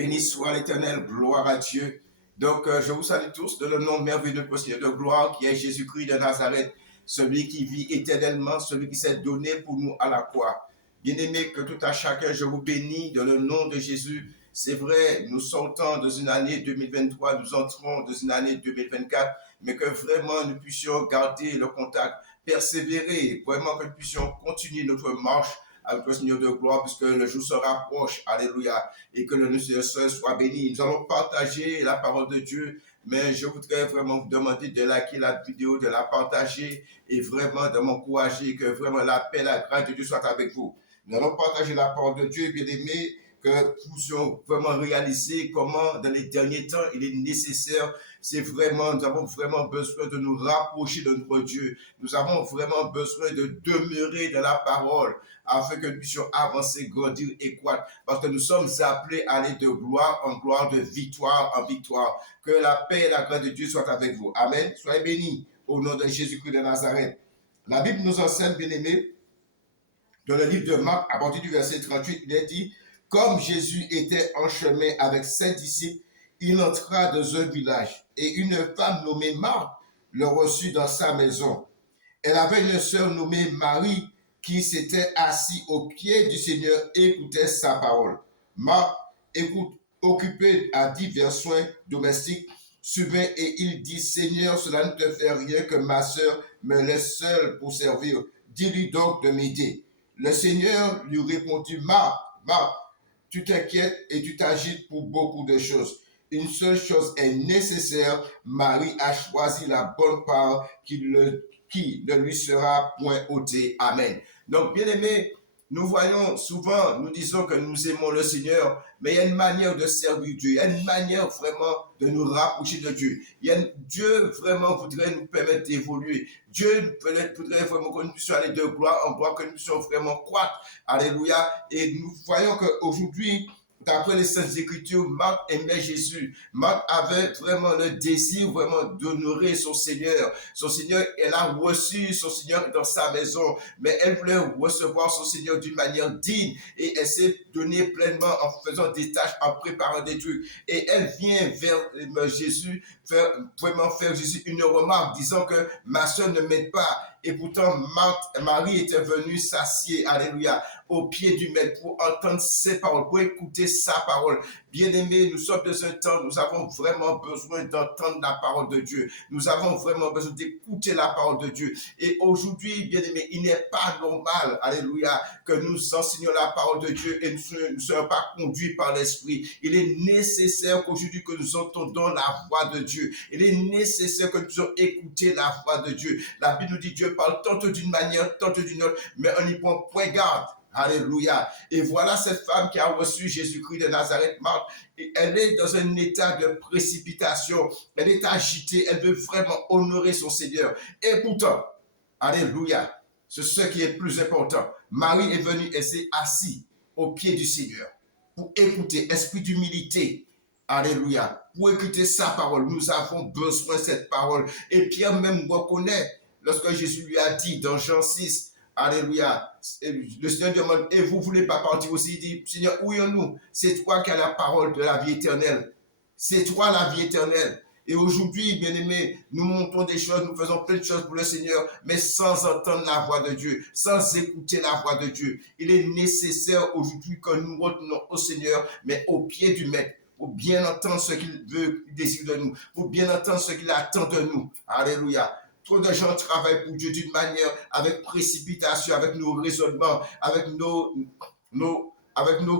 Béni soit l'Éternel, gloire à Dieu. Donc, je vous salue tous dans le nom merveilleux de notre Seigneur de gloire qui est Jésus-Christ de Nazareth, celui qui vit éternellement, celui qui s'est donné pour nous à la croix. Bien-aimés, que tout à chacun, je vous bénis dans le nom de Jésus. C'est vrai, nous sortons dans une année 2023, nous entrons dans une année 2024, mais que vraiment nous puissions garder le contact, persévérer, vraiment que nous puissions continuer notre marche avec le Seigneur de gloire, puisque le jour se rapproche. Alléluia. Et que le Seigneur soit béni. Nous allons partager la parole de Dieu, mais je voudrais vraiment vous demander de liker la vidéo, de la partager et vraiment de m'encourager, que vraiment la paix, la grâce de Dieu soit avec vous. Nous allons partager la parole de Dieu, bien aimé, que nous puissions vraiment réaliser comment dans les derniers temps il est nécessaire. C'est vraiment, nous avons vraiment besoin de nous rapprocher de notre Dieu. Nous avons vraiment besoin de demeurer dans la parole afin que nous puissions avancer, grandir et croître. Parce que nous sommes appelés à aller de gloire en gloire, de victoire en victoire. Que la paix et la grâce de Dieu soient avec vous. Amen. Soyez bénis au nom de Jésus-Christ de Nazareth. La Bible nous enseigne, bien aimés, dans le livre de Marc, à partir du verset 38, il est dit: comme Jésus était en chemin avec ses disciples, il entra dans un village et une femme nommée Marthe le reçut dans sa maison. Elle avait une sœur nommée Marie qui s'était assise au pied du Seigneur et écoutait sa parole. Marthe, occupée à divers soins domestiques, subit et il dit: Seigneur, cela ne te fait rien que ma sœur me laisse seule pour servir. Dis-lui donc de m'aider. Le Seigneur lui répondit: Marthe, Marthe, tu t'inquiètes et tu t'agites pour beaucoup de choses. Une seule chose est nécessaire. Marie a choisi la bonne part qui ne lui sera point ôtée. Amen. Donc, bien aimés, nous voyons souvent, nous disons que nous aimons le Seigneur, mais il y a une manière de servir Dieu, il y a une manière vraiment de nous rapprocher de Dieu. Dieu vraiment voudrait nous permettre d'évoluer. Dieu voudrait vraiment que nous puissions aller de gloire en gloire, que nous puissions vraiment croître. Alléluia. Et nous voyons qu'aujourd'hui, d'après les Saintes Écritures, Marthe aimait Jésus. Marthe avait vraiment le désir vraiment d'honorer son Seigneur. Son Seigneur, elle a reçu son Seigneur dans sa maison, mais elle voulait recevoir son Seigneur d'une manière digne et elle s'est donnée pleinement en faisant des tâches, en préparant des trucs. Et elle vient vers Jésus, vraiment faire Jésus une remarque, disant que ma soeur ne m'aide pas. Et pourtant, Marie était venue s'assier, alléluia, au pied du maître pour entendre ses paroles, pour écouter sa parole. Bien-aimés, nous sommes dans un temps, nous avons vraiment besoin d'entendre la parole de Dieu. Nous avons vraiment besoin d'écouter la parole de Dieu. Et aujourd'hui, bien-aimés, il n'est pas normal, alléluia, que nous enseignions la parole de Dieu et nous ne soyons pas conduits par l'Esprit. Il est nécessaire qu'aujourd'hui que nous entendons la voix de Dieu. Il est nécessaire que nous puissions écouter la voix de Dieu. La Bible nous dit Dieu parle tantôt d'une manière, tantôt d'une autre, mais on n'y prend point garde. Alléluia. Et voilà cette femme qui a reçu Jésus-Christ de Nazareth, Marthe. Elle est dans un état de précipitation. Elle est agitée. Elle veut vraiment honorer son Seigneur. Et pourtant, alléluia, c'est ce qui est plus important. Marie est venue et s'est assise au pied du Seigneur pour écouter, esprit d'humilité. Alléluia. Pour écouter sa parole. Nous avons besoin de cette parole. Et Pierre même reconnaît lorsque Jésus lui a dit dans Jean 6, alléluia, le Seigneur demande: et vous ne voulez pas partir aussi? Il dit: Seigneur, où sommes-nous? C'est toi qui as la parole de la vie éternelle. C'est toi la vie éternelle. Et aujourd'hui, bien-aimés, nous montons des choses, nous faisons plein de choses pour le Seigneur, mais sans entendre la voix de Dieu, sans écouter la voix de Dieu. Il est nécessaire aujourd'hui que nous retenons au Seigneur, mais au pied du Maître, pour bien entendre ce qu'il veut, il décide de nous, pour bien entendre ce qu'il attend de nous. Alléluia. Trop de gens travaillent pour Dieu d'une manière avec précipitation, avec nos raisonnements, avec nos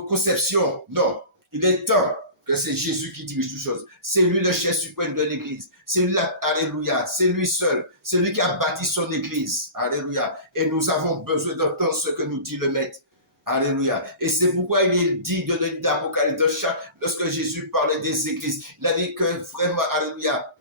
conceptions. Non, il est temps que c'est Jésus qui dirige toutes choses. C'est lui le chef suprême de l'Église. C'est lui, alléluia, c'est lui seul. C'est lui qui a bâti son Église. Alléluia. Et nous avons besoin d'entendre ce que nous dit le Maître. Alléluia. Et c'est pourquoi il est dit dans le livre d'Apocalypse, lorsque Jésus parlait des églises, il a dit que vraiment, alléluia,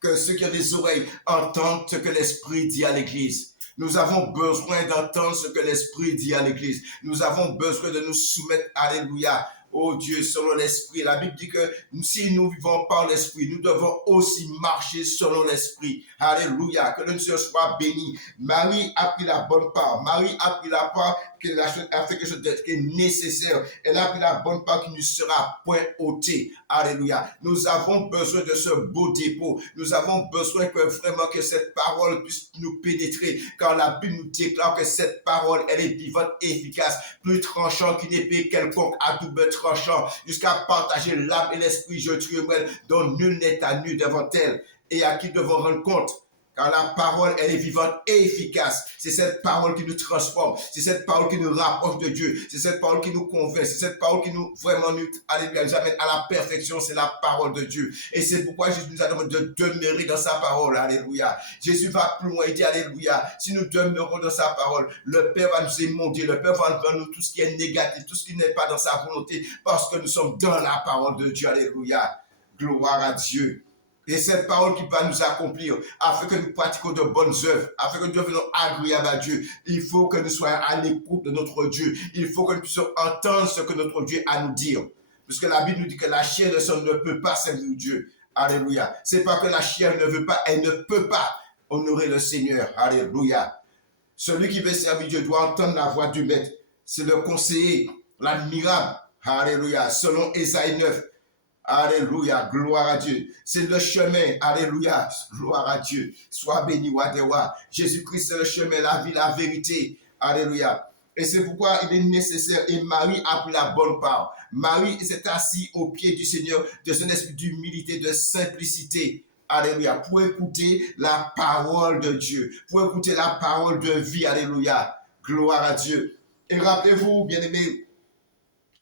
que ceux qui ont des oreilles entendent ce que l'Esprit dit à l'Église. Nous avons besoin d'entendre ce que l'Esprit dit à l'Église. Nous avons besoin de nous soumettre, alléluia, oh Dieu, selon l'Esprit. La Bible dit que si nous vivons par l'Esprit, nous devons aussi marcher selon l'Esprit. Alléluia, que le Seigneur soit béni. Marie a pris la bonne part. Marie a pris la part a fait quelque chose qui est nécessaire. Elle a pris la bonne part qui ne sera point ôtée. Alléluia. Nous avons besoin de ce beau dépôt. Nous avons besoin que vraiment que cette parole puisse nous pénétrer. Car la Bible nous déclare que cette parole, elle est vivante et efficace, plus tranchant qu'une épée quelconque à double tranchant, jusqu'à partager l'âme et l'esprit, je tremble, dont nul n'est à nu devant elle, et à qui devons rendre compte. Car la parole, elle est vivante et efficace. C'est cette parole qui nous transforme. C'est cette parole qui nous rapproche de Dieu. C'est cette parole qui nous convainc. C'est cette parole qui nous vraiment nous amène à la perfection. C'est la parole de Dieu. Et c'est pourquoi Jésus nous a demandé de demeurer dans sa parole. Alléluia. Jésus va plus loin. Il dit alléluia. Si nous demeurons dans sa parole, le Père va nous émonder. Le Père va enlever nous tout ce qui est négatif, tout ce qui n'est pas dans sa volonté, parce que nous sommes dans la parole de Dieu. Alléluia. Gloire à Dieu. Et cette parole qui va nous accomplir, afin que nous pratiquions de bonnes œuvres, afin que nous devenions agréables à Dieu. Il faut que nous soyons à l'écoute de notre Dieu. Il faut que nous puissions entendre ce que notre Dieu a à nous dire. Puisque la Bible nous dit que la chair de son ne peut pas servir Dieu. Alléluia. C'est pas que la chair ne veut pas, elle ne peut pas honorer le Seigneur. Alléluia. Celui qui veut servir Dieu doit entendre la voix du Maître. C'est le conseiller, l'admirable. Alléluia. Selon Ésaïe 9. Alléluia, gloire à Dieu. C'est le chemin, alléluia, gloire à Dieu. Sois béni, Wadewa. Jésus-Christ, c'est le chemin, la vie, la vérité. Alléluia. Et c'est pourquoi il est nécessaire, et Marie a pris la bonne part. Marie s'est assise au pied du Seigneur dans un esprit d'humilité, de simplicité. Alléluia, pour écouter la parole de Dieu, pour écouter la parole de vie. Alléluia, gloire à Dieu. Et rappelez-vous, bien-aimés,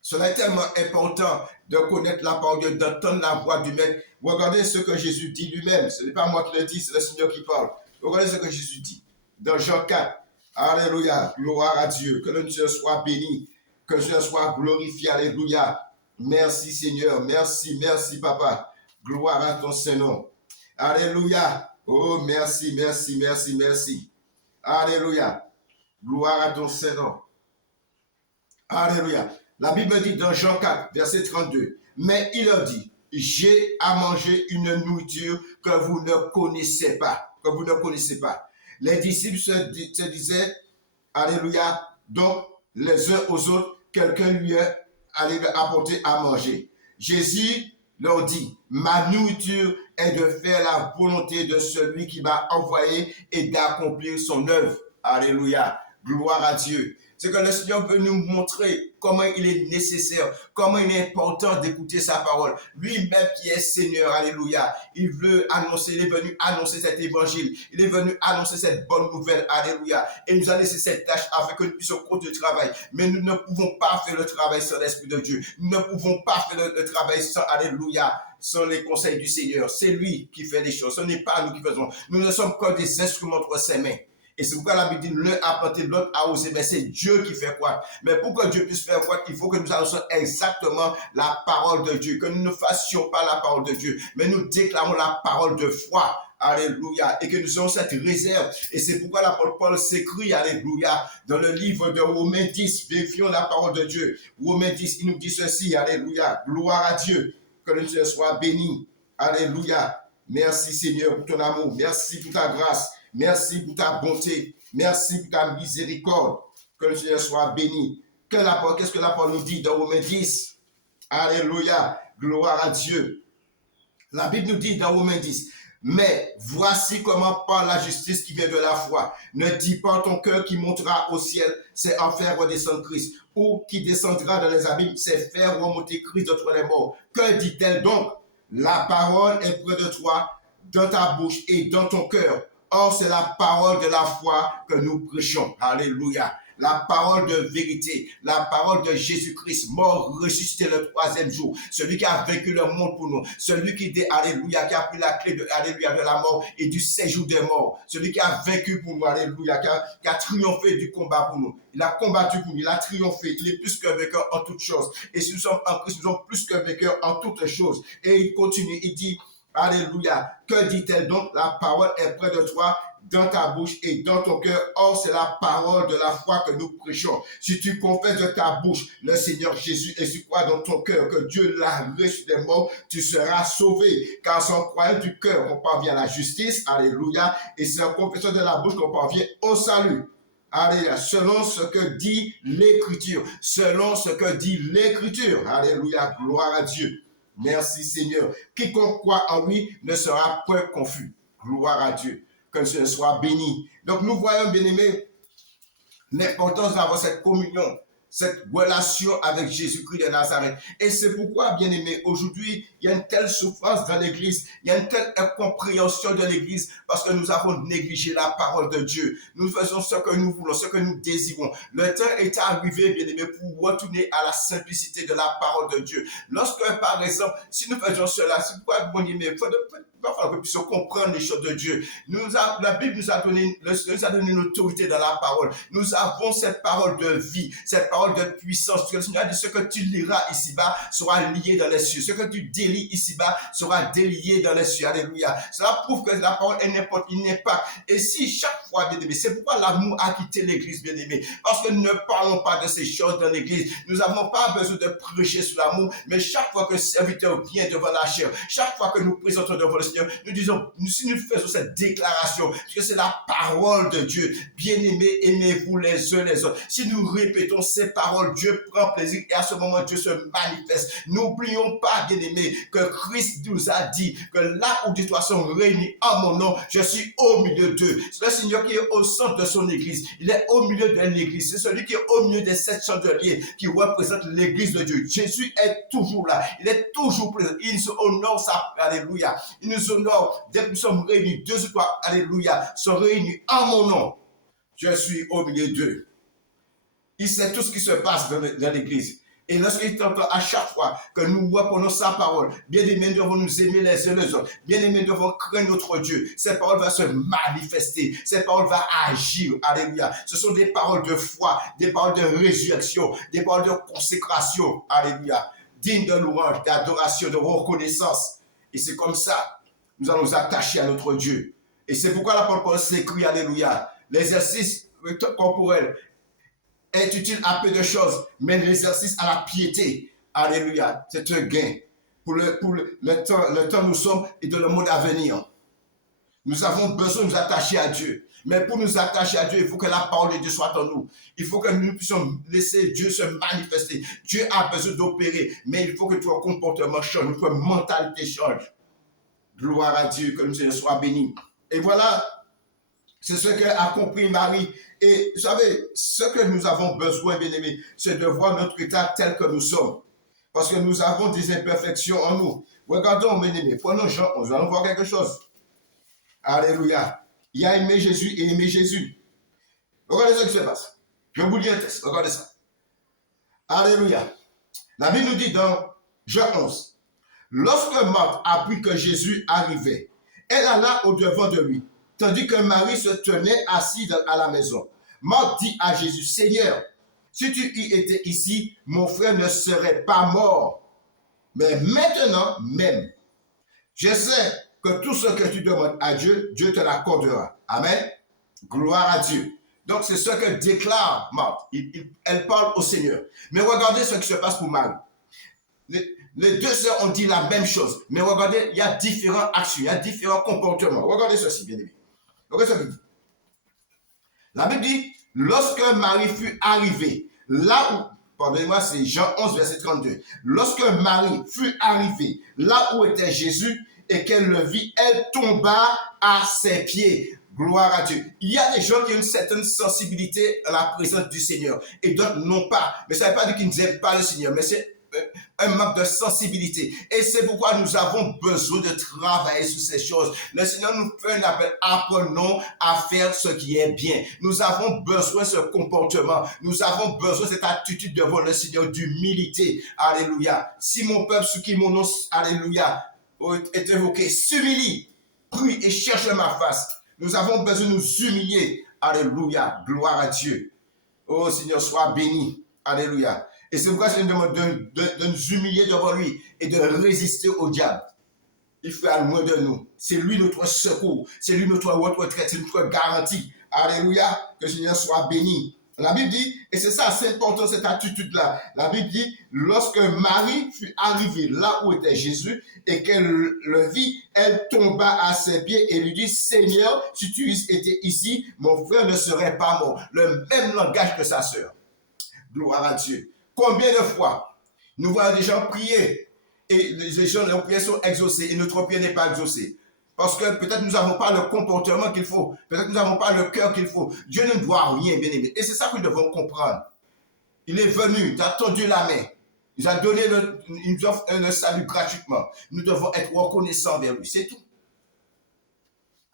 cela est tellement important de connaître la parole de Dieu, d'entendre la voix du Maître. Regardez ce que Jésus dit lui-même. Ce n'est pas moi qui le dis, c'est le Seigneur qui parle. Regardez ce que Jésus dit. Dans Jean 4, alléluia, gloire à Dieu. Que le Dieu soit béni, que le Seigneur soit glorifié, alléluia. Merci Seigneur, merci, merci Papa. Gloire à ton Saint-Nom. Alléluia. Oh, merci, merci, merci, merci. Alléluia. Gloire à ton Saint-Nom. Alléluia. La Bible dit dans Jean 4, verset 32, mais il leur dit, j'ai à manger une nourriture que vous ne connaissez pas, que vous ne connaissez pas. Les disciples se disaient, alléluia, donc les uns aux autres, quelqu'un lui allait apporter à manger. Jésus leur dit, ma nourriture est de faire la volonté de celui qui m'a envoyé et d'accomplir son œuvre. Alléluia, gloire à Dieu. C'est que le Seigneur veut nous montrer comment il est nécessaire, comment il est important d'écouter sa parole. Lui-même qui est Seigneur, alléluia. Il veut annoncer, il est venu annoncer cet évangile. Il est venu annoncer cette bonne nouvelle, alléluia. Et il nous a laissé cette tâche afin que nous puissions continuer le travail. Mais nous ne pouvons pas faire le travail sans l'Esprit de Dieu. Nous ne pouvons pas faire le travail sans, alléluia, sans les conseils du Seigneur. C'est lui qui fait les choses. Ce n'est pas nous qui faisons. Nous ne sommes que des instruments entre ses mains. Et c'est pourquoi la Bible dit, l'un a planté, l'autre a osé, mais c'est Dieu qui fait quoi? Mais pour que Dieu puisse faire quoi? Il faut que nous annoncions exactement la parole de Dieu, que nous ne fassions pas la parole de Dieu, mais nous déclarons la parole de foi. Alléluia. Et que nous ayons cette réserve. Et c'est pourquoi l'apôtre Paul s'écrit, alléluia, dans le livre de Romains 10, vérifions la parole de Dieu. Romains 10, il nous dit ceci, alléluia, gloire à Dieu, que le Seigneur soit béni. Alléluia. Merci Seigneur pour ton amour, merci pour ta grâce. Merci pour ta bonté. Merci pour ta miséricorde. Que le Seigneur soit béni. Qu'est-ce que la parole nous dit dans Romains 10? Alléluia. Gloire à Dieu. La Bible nous dit dans Romains 10, mais voici comment par la justice qui vient de la foi. Ne dis pas ton cœur qui montera au ciel, c'est en faire redescendre Christ. Ou qui descendra dans les abîmes, c'est faire remonter Christ d'entre les morts. Que dit-elle donc? La parole est près de toi, dans ta bouche et dans ton cœur. Or, c'est la parole de la foi que nous prêchons. Alléluia. La parole de vérité, la parole de Jésus-Christ, mort, ressuscité le troisième jour. Celui qui a vaincu le monde pour nous. Celui qui dit, alléluia, qui a pris la clé de, alléluia, de la mort et du séjour des morts. Celui qui a vaincu pour nous, alléluia, qui a triomphé du combat pour nous. Il a combattu pour nous, il a triomphé. Il est plus que vainqueur en toutes choses. Et si nous sommes en Christ, nous sommes plus que vainqueurs en toutes choses. Et il continue, il dit, alléluia. Que dit-elle donc? La parole est près de toi, dans ta bouche et dans ton cœur. Or, c'est la parole de la foi que nous prêchons. Si tu confesses de ta bouche le Seigneur Jésus et tu crois dans ton cœur que Dieu l'a ressuscité des morts, tu seras sauvé. Car sans croyance du cœur, on parvient à la justice. Alléluia. Et c'est en confessant de la bouche qu'on parvient au salut. Alléluia. Selon ce que dit l'Écriture. Selon ce que dit l'Écriture. Alléluia. Gloire à Dieu. Merci Seigneur. Quiconque croit en lui ne sera point confus. Gloire à Dieu. Que ce soit béni. Donc nous voyons, bien-aimés, l'importance d'avoir cette communion, cette relation avec Jésus-Christ de Nazareth. Et c'est pourquoi, bien-aimés, aujourd'hui, il y a une telle souffrance dans l'Église, il y a une telle incompréhension de l'Église, parce que nous avons négligé la parole de Dieu. Nous faisons ce que nous voulons, ce que nous désirons. Le temps est arrivé, bien-aimés, pour retourner à la simplicité de la parole de Dieu. Lorsque, par exemple, si nous faisons cela, c'est pourquoi, bien-aimés, il va falloir que nous puissions comprendre les choses de Dieu. La Bible nous a donné une autorité dans la parole. Nous avons cette parole de vie, cette parole de puissance. Le Seigneur dit, ce que tu liras ici-bas sera lié dans les cieux. Ce que tu délies ici-bas sera délié dans les cieux. Alléluia. Cela prouve que la parole il n'est pas. Et si chaque fois, bien-aimé, c'est pourquoi l'amour a quitté l'Église, bien-aimé. Parce que nous ne parlons pas de ces choses dans l'Église. Nous n'avons pas besoin de prêcher sur l'amour, mais chaque fois que le serviteur vient devant la chair, chaque fois que nous présentons devant le Seigneur, nous disons, si nous faisons cette déclaration, que c'est la parole de Dieu, bien-aimés, aimez-vous les uns les autres. Si nous répétons ces paroles, Dieu prend plaisir et à ce moment, Dieu se manifeste. N'oublions pas, bien-aimés, que Christ nous a dit que là où deux trois sont réunis en mon nom, je suis au milieu d'eux. C'est le Seigneur qui est au centre de son Église. Il est au milieu de l'Église. C'est celui qui est au milieu des 7 chandeliers qui représente l'Église de Dieu. Jésus est toujours là. Il est toujours présent. Il nous honore sa... Alléluia. Il nous honore dès que nous sommes réunis. 2 ou 3, alléluia, sont réunis en mon nom. Je suis au milieu d'eux. Il sait tout ce qui se passe dans l'Église. Et lorsqu'il entend à chaque fois que nous reprenons sa parole, bien aimés, nous devons nous aimer les uns les autres. Bien aimés, nous devons craindre notre Dieu. Cette parole va se manifester. Cette parole va agir. Alléluia. Ce sont des paroles de foi, des paroles de résurrection, des paroles de consécration. Alléluia. Dignes de louange, d'adoration, de reconnaissance. Et c'est comme ça, nous allons nous attacher à notre Dieu. Et c'est pourquoi l'apôtre Paul s'écrit, alléluia, l'exercice corporel est utile à peu de choses, mais l'exercice à la piété, alléluia, c'est un gain pour le temps où nous sommes et de le monde à venir. Nous avons besoin de nous attacher à Dieu. Mais pour nous attacher à Dieu, il faut que la parole de Dieu soit en nous. Il faut que nous puissions laisser Dieu se manifester. Dieu a besoin d'opérer, mais il faut que ton comportement change, notre mentalité change. Gloire à Dieu, que nous soyons bénis. Et voilà, c'est ce qu'a compris Marie. Et vous savez, ce que nous avons besoin, bien-aimés, c'est de voir notre état tel que nous sommes. Parce que nous avons des imperfections en nous. Regardons, bien-aimés, prenons Jean 11, nous allons voir quelque chose. Alléluia. Il a aimé Jésus et aimé Jésus. Regardez ce qui se passe. Je vous lis un texte, regardez ça. Alléluia. La Bible nous dit dans Jean 11, lorsque Marthe apprit que Jésus arrivait, elle alla au-devant de lui, tandis que Marie se tenait assise à la maison. Marthe dit à Jésus, Seigneur, si tu y étais ici, mon frère ne serait pas mort. Mais maintenant même, je sais que tout ce que tu demandes à Dieu, Dieu te l'accordera. Amen. Gloire à Dieu. Donc c'est ce que déclare Marthe. Elle parle au Seigneur. Mais regardez ce qui se passe pour Marie. Les deux sœurs ont dit la même chose. Mais regardez, il y a différentes actions, il y a différents comportements. Regardez ceci, bien aimé. Regardez ce qu'il dit. La Bible dit, lorsque Marie fut arrivée, là où, pardonnez-moi, c'est Jean 11, verset 32. Lorsque Marie fut arrivée, là où était Jésus, et qu'elle le vit, elle tomba à ses pieds. Gloire à Dieu. Il y a des gens qui ont une certaine sensibilité à la présence du Seigneur, et d'autres non pas. Mais ça ne veut pas dire qu'ils n'aiment pas le Seigneur, mais c'est un manque de sensibilité. Et c'est pourquoi nous avons besoin de travailler sur ces choses. Le Seigneur nous fait un appel, apprenons à faire ce qui est bien. Nous avons besoin de ce comportement. Nous avons besoin de cette attitude devant le Seigneur d'humilité. Alléluia. Si mon peuple, sous qui mon nom, alléluia, est évoqué, s'humilie, prie et cherche ma face. Nous avons besoin de nous humilier. Alléluia. Gloire à Dieu. Oh Seigneur, sois béni. Alléluia. Et c'est pourquoi je nous demande de nous humilier devant lui et de résister au diable. Il fait à loin de nous. C'est lui notre secours. C'est lui notre retraite. C'est notre garantie. Alléluia. Que le Seigneur soit béni. La Bible dit, et c'est ça, c'est important cette attitude-là. La Bible dit, lorsque Marie fut arrivée là où était Jésus et qu'elle le vit, elle tomba à ses pieds et lui dit, Seigneur, si tu étais ici, mon frère ne serait pas mort. Le même langage que sa sœur. Gloire à Dieu. Combien de fois nous voyons des gens prier et les gens, leurs prières sont exaucées et notre prière n'est pas exaucée. Parce que peut-être nous n'avons pas le comportement qu'il faut. Peut-être nous n'avons pas le cœur qu'il faut. Dieu ne doit rien, bien aimé. Et c'est ça que nous devons comprendre. Il est venu, il a tendu la main. Il a donné, il nous offre le salut gratuitement. Nous devons être reconnaissants vers lui. C'est tout.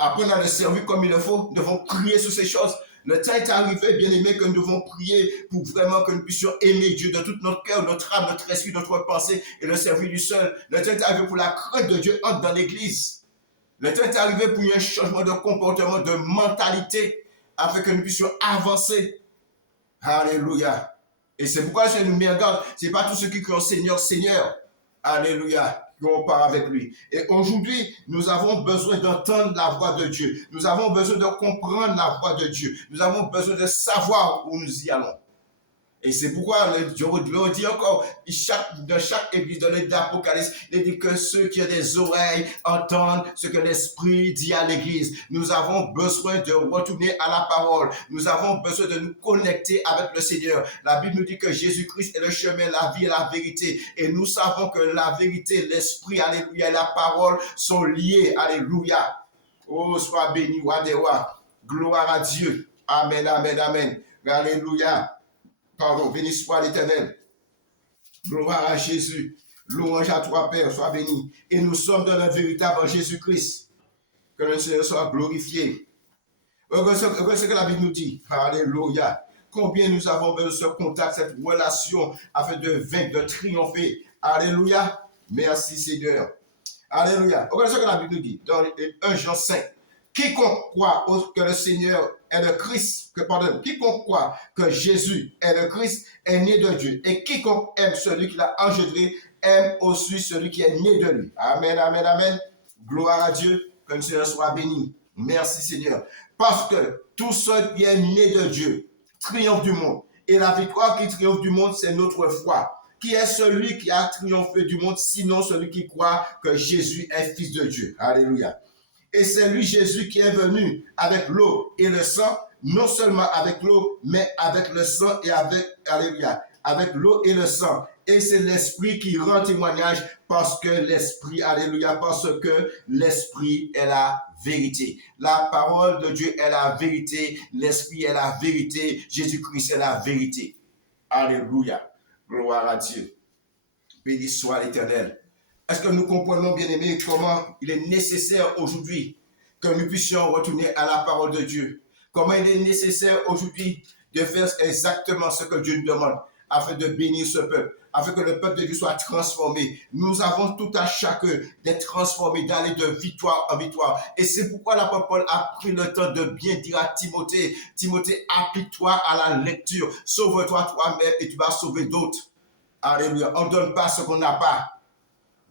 Apprenons à le servir comme il le faut. Nous devons prier sur ces choses. Le temps est arrivé, bien aimé, que nous devons prier pour vraiment que nous puissions aimer Dieu de tout notre cœur, notre âme, notre esprit, notre pensée et le servir du seul. Le temps est arrivé pour la crainte de Dieu entre dans l'église. Le temps est arrivé pour un changement de comportement, de mentalité, afin que nous puissions avancer. Alléluia. Et c'est pourquoi je nous mets en garde. Ce n'est pas tous ceux qui crient Seigneur, Seigneur. Alléluia. On part avec lui. Et aujourd'hui, nous avons besoin d'entendre la voix de Dieu. Nous avons besoin de comprendre la voix de Dieu. Nous avons besoin de savoir où nous y allons. Et c'est pourquoi je le dis encore, dans chaque église de l'Apocalypse, il dit que ceux qui ont des oreilles entendent ce que l'Esprit dit à l'église. Nous avons besoin de retourner à la parole. Nous avons besoin de nous connecter avec le Seigneur. La Bible nous dit que Jésus-Christ est le chemin, la vie et la vérité. Et nous savons que la vérité, l'Esprit, alléluia, et la parole sont liés. Alléluia. Oh, sois béni, Wadewa. Gloire à Dieu. Amen, amen, amen. Alléluia. Pardon, béni soit l'Éternel. Gloire à Jésus. Louange à toi, Père, sois béni. Et nous sommes dans le véritable Jésus-Christ. Que le Seigneur soit glorifié. Regarde ce que la Bible nous dit. Alléluia. Combien nous avons besoin de ce contact, cette relation, afin de vaincre, de triompher. Alléluia. Merci, Seigneur. Alléluia. Regarde ce que la Bible nous dit. Dans 1 Jean 5. Quiconque croit que le Seigneur est le Christ, quiconque croit que Jésus est le Christ est né de Dieu. Et quiconque aime celui qui l'a engendré aime aussi celui qui est né de lui. Amen, amen, amen. Gloire à Dieu, que le Seigneur soit béni. Merci Seigneur. Parce que tout seul qui est né de Dieu triomphe du monde. Et la victoire qui triomphe du monde, c'est notre foi. Qui est celui qui a triomphé du monde, sinon celui qui croit que Jésus est fils de Dieu. Alléluia. Et c'est lui, Jésus, qui est venu avec l'eau et le sang, non seulement avec l'eau, mais avec le sang et alléluia, avec l'eau et le sang. Et c'est l'Esprit qui rend témoignage parce que l'Esprit, alléluia, parce que l'Esprit est la vérité. La parole de Dieu est la vérité, l'Esprit est la vérité, Jésus-Christ est la vérité. Alléluia. Gloire à Dieu. Béni soit l'Éternel. Est-ce que nous comprenons, bien aimés, comment il est nécessaire aujourd'hui que nous puissions retourner à la parole de Dieu? Comment il est nécessaire aujourd'hui de faire exactement ce que Dieu nous demande afin de bénir ce peuple, afin que le peuple de Dieu soit transformé. Nous avons tout à chacun d'être transformés, d'aller de victoire en victoire. Et c'est pourquoi l'apôtre Paul a pris le temps de bien dire à Timothée, Timothée, applique-toi à la lecture, sauve-toi toi-même et tu vas sauver d'autres. Alléluia. On ne donne pas ce qu'on n'a pas.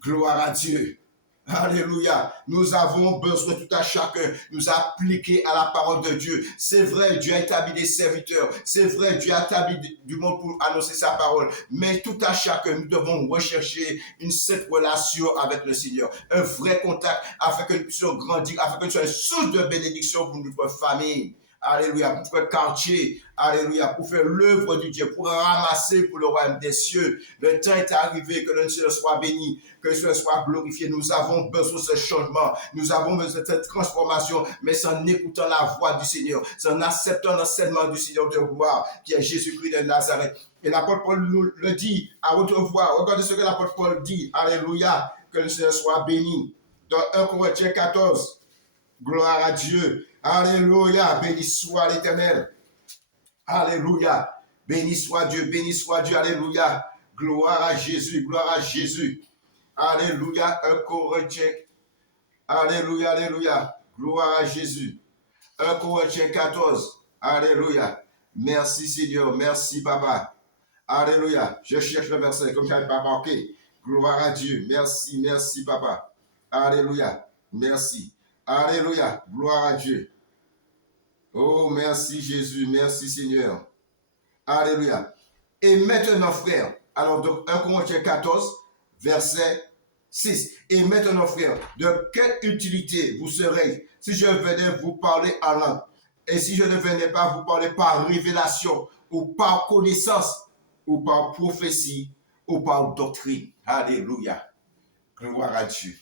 Gloire à Dieu. Alléluia. Nous avons besoin tout à chacun nous appliquer à la parole de Dieu. C'est vrai, Dieu a établi des serviteurs. C'est vrai, Dieu a établi du monde pour annoncer sa parole. Mais tout à chacun, nous devons rechercher cette relation avec le Seigneur. Un vrai contact afin que nous puissions grandir, afin que nous soyons source de bénédiction pour notre famille. Alléluia, pour faire quartier, alléluia, pour faire l'œuvre du Dieu, pour ramasser pour le royaume des cieux. Le temps est arrivé, que le Seigneur soit béni, que le Seigneur soit glorifié. Nous avons besoin de ce changement, nous avons besoin de cette transformation, mais c'est en écoutant la voix du Seigneur, c'est en acceptant l'enseignement du Seigneur de gloire, qui est Jésus-Christ de Nazareth. Et l'apôtre Paul nous le dit à haute voix. Regardez ce que l'apôtre Paul dit, alléluia, que le Seigneur soit béni. Dans 1 Corinthiens 14, gloire à Dieu. Alléluia, béni soit l'Éternel. Alléluia, béni soit Dieu, alléluia. Gloire à Jésus, gloire à Jésus. Alléluia, un Corinthiens. Alléluia, alléluia. Gloire à Jésus. 1 Corinthiens 14. Alléluia. Merci Seigneur, merci Papa. Alléluia. Je cherche le verset comme je n'avais pas marqué. Gloire à Dieu. Merci, merci Papa. Alléluia. Merci. Alléluia. Gloire à Dieu. Oh, merci Jésus, merci Seigneur. Alléluia. Et maintenant, frère, alors donc 1 Corinthiens 14, verset 6. Et maintenant, frère, de quelle utilité vous serez si je venais vous parler en langue et si je ne venais pas vous parler par révélation ou par connaissance ou par prophétie ou par doctrine. Alléluia. Gloire à Dieu.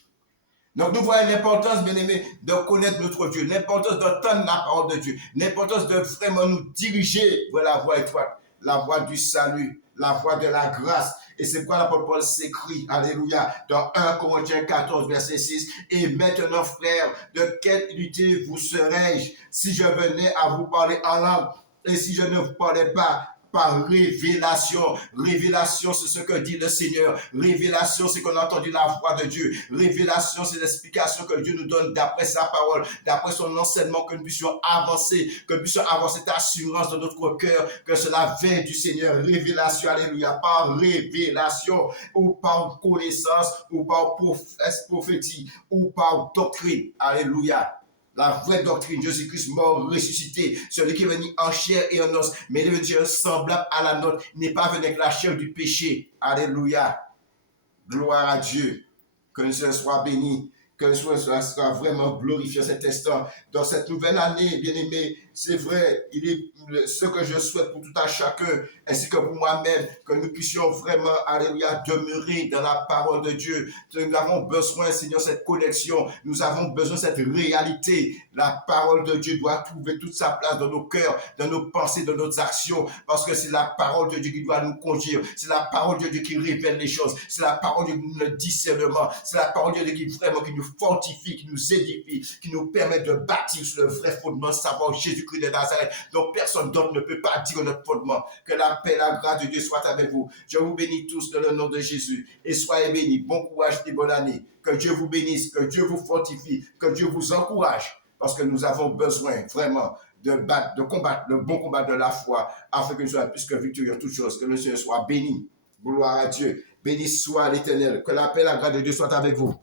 Donc nous voyons l'importance, bien aimé, de connaître notre Dieu, l'importance d'entendre la parole de Dieu, l'importance de vraiment nous diriger vers la voie étroite, la voie du salut, la voie de la grâce. Et c'est pourquoi l'apôtre Paul s'écrit, alléluia, dans 1 Corinthiens 14, verset 6, et maintenant, frères, de quelle utilité vous serais-je si je venais à vous parler en langue et si je ne vous parlais pas par révélation. Révélation, c'est ce que dit le Seigneur. Révélation, c'est qu'on a entendu la voix de Dieu. Révélation, c'est l'explication que Dieu nous donne d'après sa parole, d'après son enseignement, que nous puissions avancer, cette assurance dans notre cœur, que cela vient du Seigneur. Révélation, alléluia, par révélation, ou par connaissance, ou par prophétie, ou par doctrine. Alléluia. La vraie doctrine, Jésus-Christ mort, ressuscité, celui qui est venu en chair et en os, mais il est venu semblable à la nôtre, il n'est pas venu avec la chair du péché. Alléluia. Gloire à Dieu. Que le Seigneur soit béni, que le Seigneur soit vraiment glorifié cet instant. Dans cette nouvelle année, bien-aimé, c'est vrai, il est ce que je souhaite pour tout un chacun, ainsi que pour moi-même, que nous puissions vraiment, alléluia, demeurer dans la parole de Dieu. Nous avons besoin, Seigneur, cette connexion. Nous avons besoin de cette réalité. La parole de Dieu doit trouver toute sa place dans nos cœurs, dans nos pensées, dans nos actions, parce que c'est la parole de Dieu qui doit nous conduire. C'est la parole de Dieu qui révèle les choses. C'est la parole de Dieu qui nous le discernement. C'est la parole de Dieu qui vraiment qui nous fortifie, qui nous édifie, qui nous permet de bâtir sur le vrai fondement, savoir Jésus-Christ de Nazareth. Donc personne d'autre ne peut pas dire notre fondement. Que la paix, la grâce de Dieu soit avec vous. Je vous bénis tous dans le nom de Jésus. Et soyez bénis. Bon courage et bonne année. Que Dieu vous bénisse, que Dieu vous fortifie, que Dieu vous encourage. Parce que nous avons besoin vraiment de combattre le bon combat de la foi, afin que nous soyons plus que victorieux en toutes choses. Que le Seigneur soit béni. Gloire à Dieu. Béni soit l'Éternel. Que la paix, la grâce de Dieu soit avec vous.